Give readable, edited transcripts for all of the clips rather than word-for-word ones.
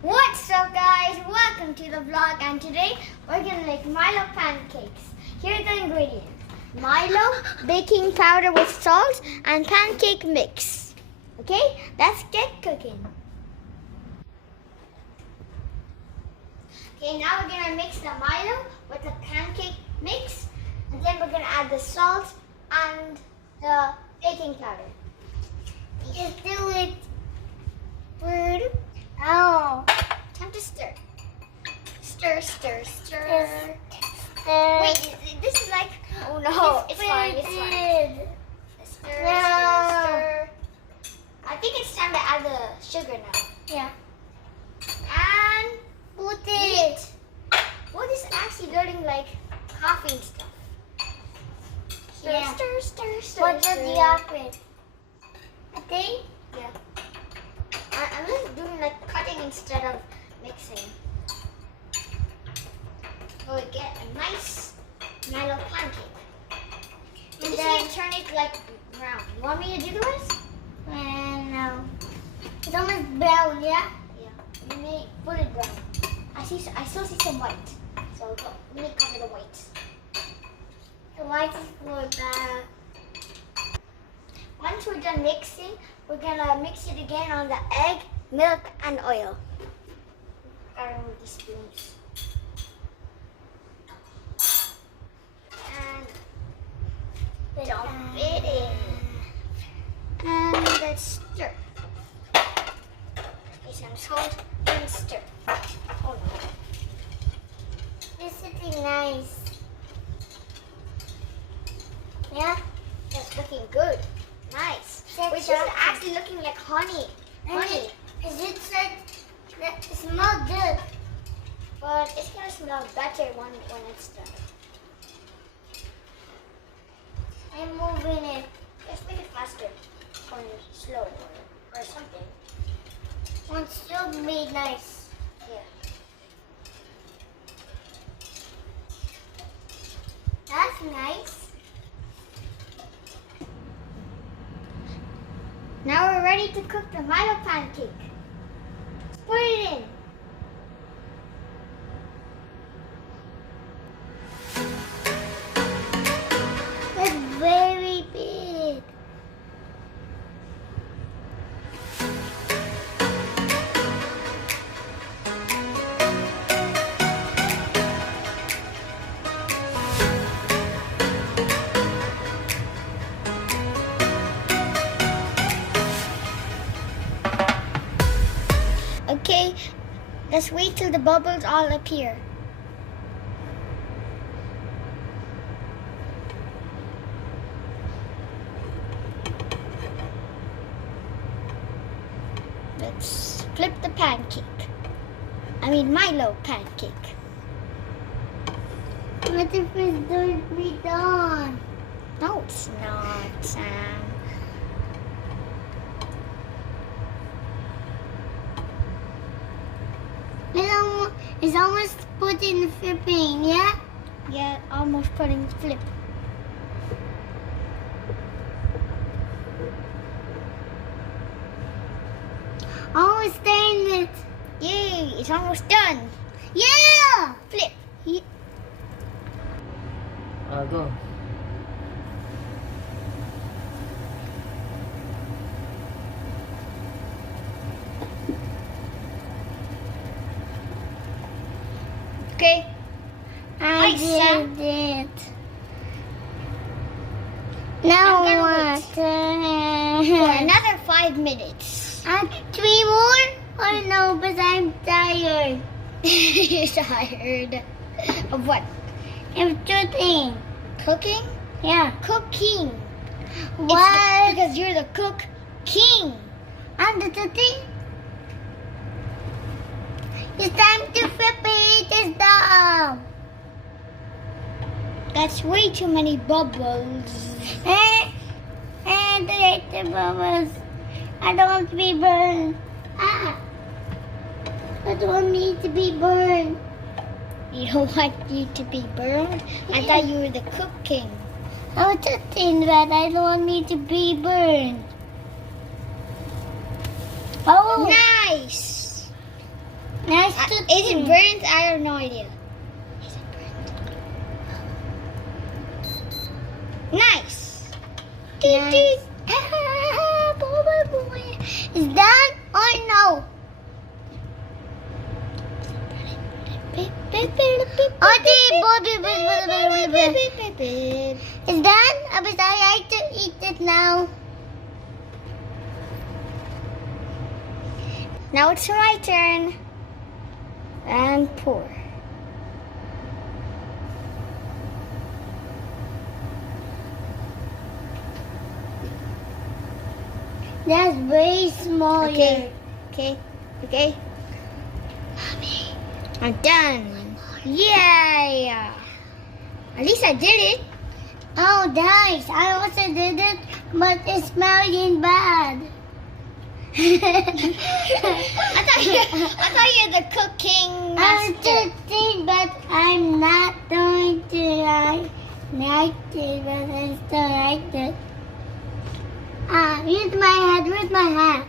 What's up guys? Welcome to the vlog and today we're gonna make Milo pancakes. Here are the ingredients. Milo, baking powder with salt and pancake mix. Okay, let's get cooking. Okay, now we're gonna mix the Milo with the pancake mix and then we're gonna add the salt and the baking powder. Just do it. Food. Oh, time to stir. Stir, stir, stir. Wait, this is like, oh no, it's fine, it's fine. Stir, stir, stir. I think it's time to add the sugar now. Yeah. And put it. What is actually getting like coffee and stuff? Stir, yeah. Stir, stir, stir. What does the happen? I think? Yeah. I'm just doing like cutting instead of mixing. So we get a nice Milo pancake. And then turn it like brown. You want me to do the rest? No. It's almost brown, yeah? Yeah. You may put it brown. I still see some white. So we need to cover the white. The white is more bad. Once we're done mixing, we're gonna mix it again on the egg, milk, and oil. Gotta remove the spoons. And dump it in. And let's stir. Okay, some salt and stir. Oh no. It's sitting nice. Yeah? It's looking good. Nice. Which is actually looking like honey. Honey. Is it like, it smells good. But it's gonna smell better when it's done. I'm moving it. Just make it faster. Or slow or something. It's still made nice. Yeah. That's nice. Now we're ready to cook the Milo pancake. Let's put it in. It's very big. Okay, let's wait till the bubbles all appear. Let's flip the pancake. I mean Milo pancake. What if it's going to be done? No, it's not, Sam. It's almost putting the flipping, yeah? Yeah, almost putting the flip. Almost done it. Yay, it's almost done. Yeah! Flip. Go. Okay. I did it. Now what? For another 5 minutes. And 3 more? Oh no, but I'm tired. You're tired. Of what? Of cooking. Cooking? Yeah. Cooking. What? Because you're the cook king. I'm the cooking? It's time to flip it. It's done. That's way too many bubbles. And the bubbles. I don't want to be burned. I don't want me to be burned. You don't want you to be burned? I thought you were the cook king. I was just saying that I don't want me to be burned. Oh, nice. Is it burnt? I have no idea. Is it burnt? Nice. Nice. Is done or no? It's done? But I like to eat it now. Now it's my turn. And pour. That's very small. Okay. Okay. I'm done. Yeah. At least I did it. Oh, nice. I also did it, but it's smelling bad. I thought you were the cooking I'm master. just but I'm not going to like it, but I still like it. Here's my hat. Where's my hat?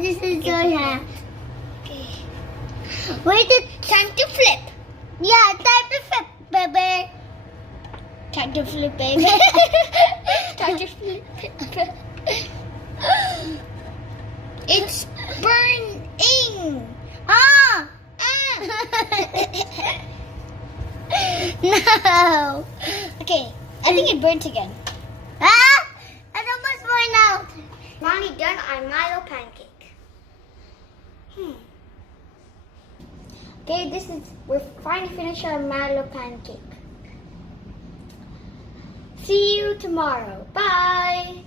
This is your hat. Okay. Where's the Time to flip. Yeah, time to flip, baby. Time to flip, baby. Time to flip. It's burning. Ah! No. Okay, I think it burnt again. Ah! It's almost going out. Finally done our Milo pancake. Okay, we're finally finished our Milo pancake. See you tomorrow. Bye.